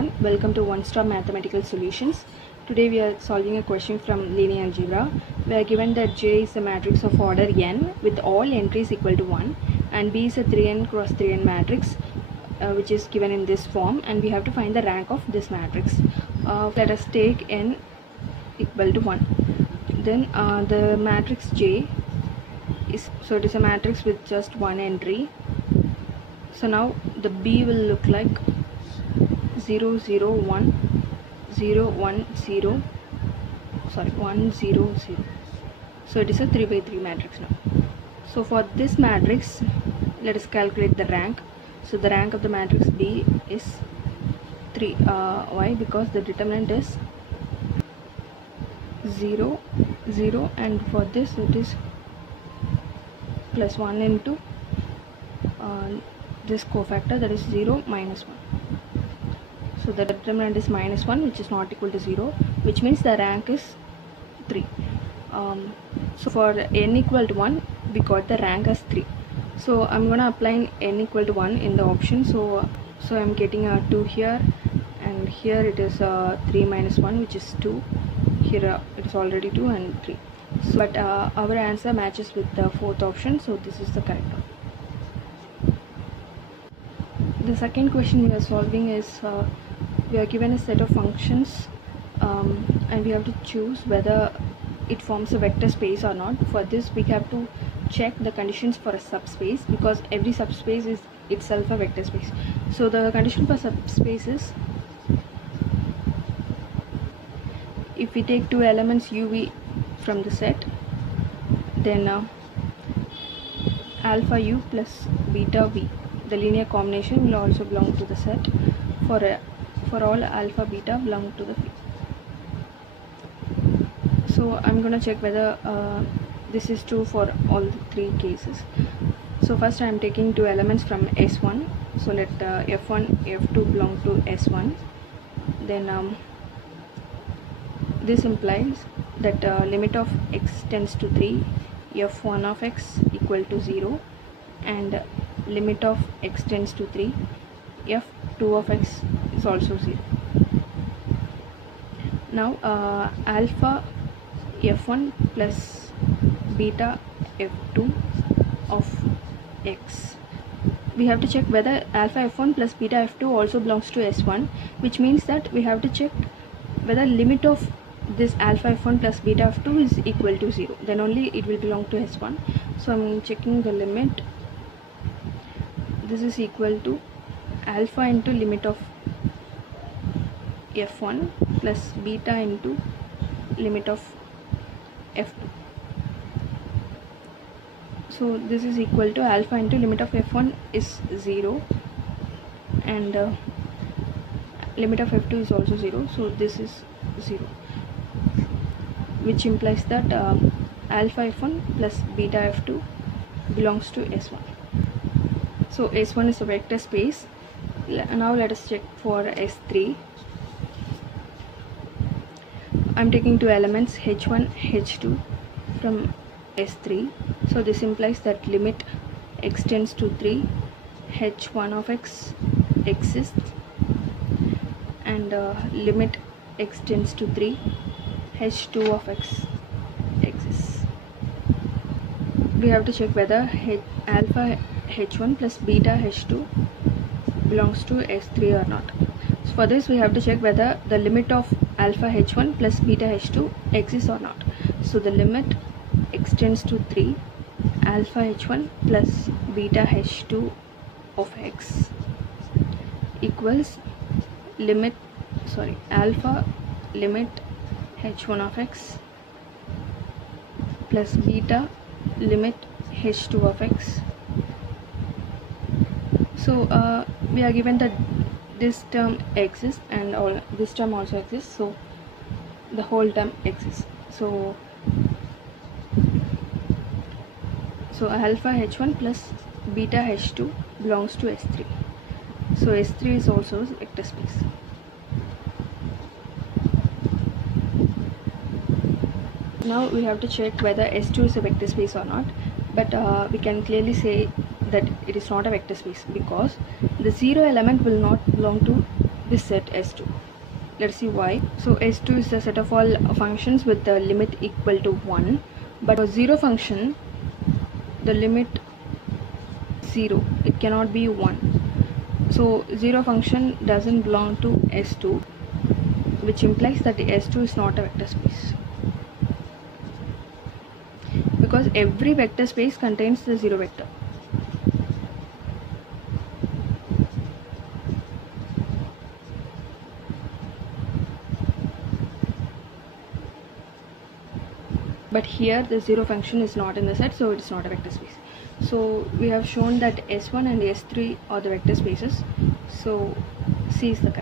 everyone, welcome to One Stop Mathematical Solutions. Today we are solving a question from linear algebra. We are given that J is a matrix of order n with all entries equal to 1 and B is a 3n cross 3n matrix which is given in this form, and we have to find the rank of this matrix. Let us take n equal to 1. Then the matrix J is, so it is a matrix with just one entry. So now the B will look like 0 0 1 0 1 0, sorry 1 0 0. So it is a 3 by 3 matrix now. So for this matrix, let us calculate the rank. So the rank of the matrix B is 3. Why? Because the determinant is 0 0, and for this it is plus 1 into this cofactor, that is 0 minus 1. So the determinant is minus 1, which is not equal to 0, which means the rank is 3. So for n equal to 1, we got the rank as 3. So I'm going to apply n equal to 1 in the option. So I'm getting a 2 here, and here it is 3 minus 1, which is 2. Here it is already 2 and 3. So, but our answer matches with the fourth option, so this is the correct one. The second question we are solving is we are given a set of functions and we have to choose whether it forms a vector space or not. For this we have to check the conditions for a subspace, because every subspace is itself a vector space. So the condition for subspace is, if we take two elements uv from the set, then alpha u plus beta v, the linear combination, will also belong to the set for all alpha beta belong to the V. So I'm going to check whether this is true for all the three cases. So first I am taking two elements from S1. So let F1 F2 belong to S1. Then this implies that limit of x tends to 3, f1 of x equal to 0, and limit of x tends to 3, f2 of x is also 0. Now alpha f1 plus beta f2 of x, we have to check whether alpha f1 plus beta f2 also belongs to S1, which means that we have to check whether limit of this alpha f1 plus beta f2 is equal to 0, then only it will belong to S1. So I'm checking the limit. This is equal to alpha into limit of f1 plus beta into limit of f2. So this is equal to alpha into limit of f1 is 0, and limit of f2 is also 0, so this is 0, which implies that alpha f1 plus beta f2 belongs to S1. So S1 is a vector space. Now let us check for S3. I'm taking two elements h1 h2 from S3. So this implies that limit x tends to 3, h1 of x exists, and limit x tends to 3, h2 of x exists. We have to check whether alpha h1 plus beta h2 belongs to S3 or not. So for this we have to check whether the limit of alpha h1 plus beta h2 exists or not. So the limit x tends to 3, alpha h1 plus beta h2 of x equals alpha limit h1 of x plus beta limit h2 of x. So we are given that this term exists and this term also exists, so the whole term exists. So alpha h1 plus beta h2 belongs to S3. So S3 is also a vector space. Now we have to check whether S2 is a vector space or not, but we can clearly say that it is not a vector space because the 0 element will not belong to this set S2. Let's see why. So S2 is the set of all functions with the limit equal to 1, but for 0 function the limit 0, it cannot be 1. So 0 function doesn't belong to S2, which implies that S2 is not a vector space, because every vector space contains the 0 vector. But here the 0 function is not in the set, so it's not a vector space. So we have shown that S1 and S3 are the vector spaces. So C is the correct